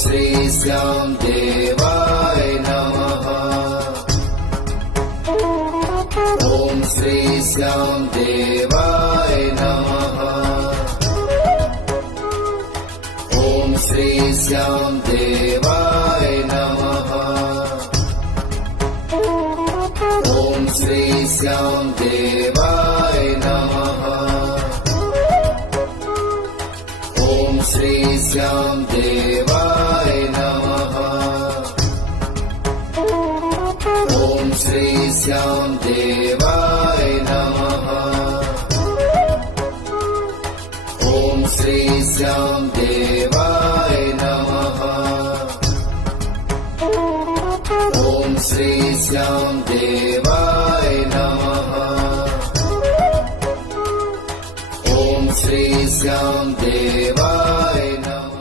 श्री श्याम देवाय नमः। ओम श्री श्याम देवाय नमः। ओम श्री श्याम देवाय नमः। ओम श्री श्याम देवाय नमः। ओम श्री श्याम देवाय नमः। ओम श्री श्याम देवाय नमः। ओम श्री श्याम देवाय नमः। ओम श्री श्याम देवाय नमः। ओम श्री श्याम देवाय नमः।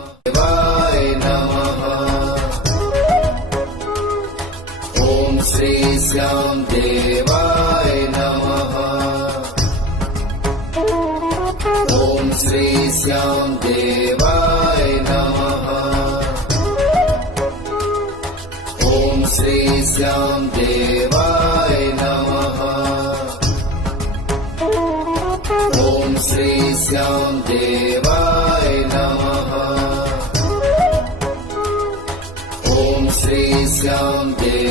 ओम श्री श्याम देवाय नमः। ओम श्री श्याम देवाय नमः। ओम श्री श्याम देवाय नमः। ओम श्री श्याम देवाय नमः। ओम श्री श्याम देवाय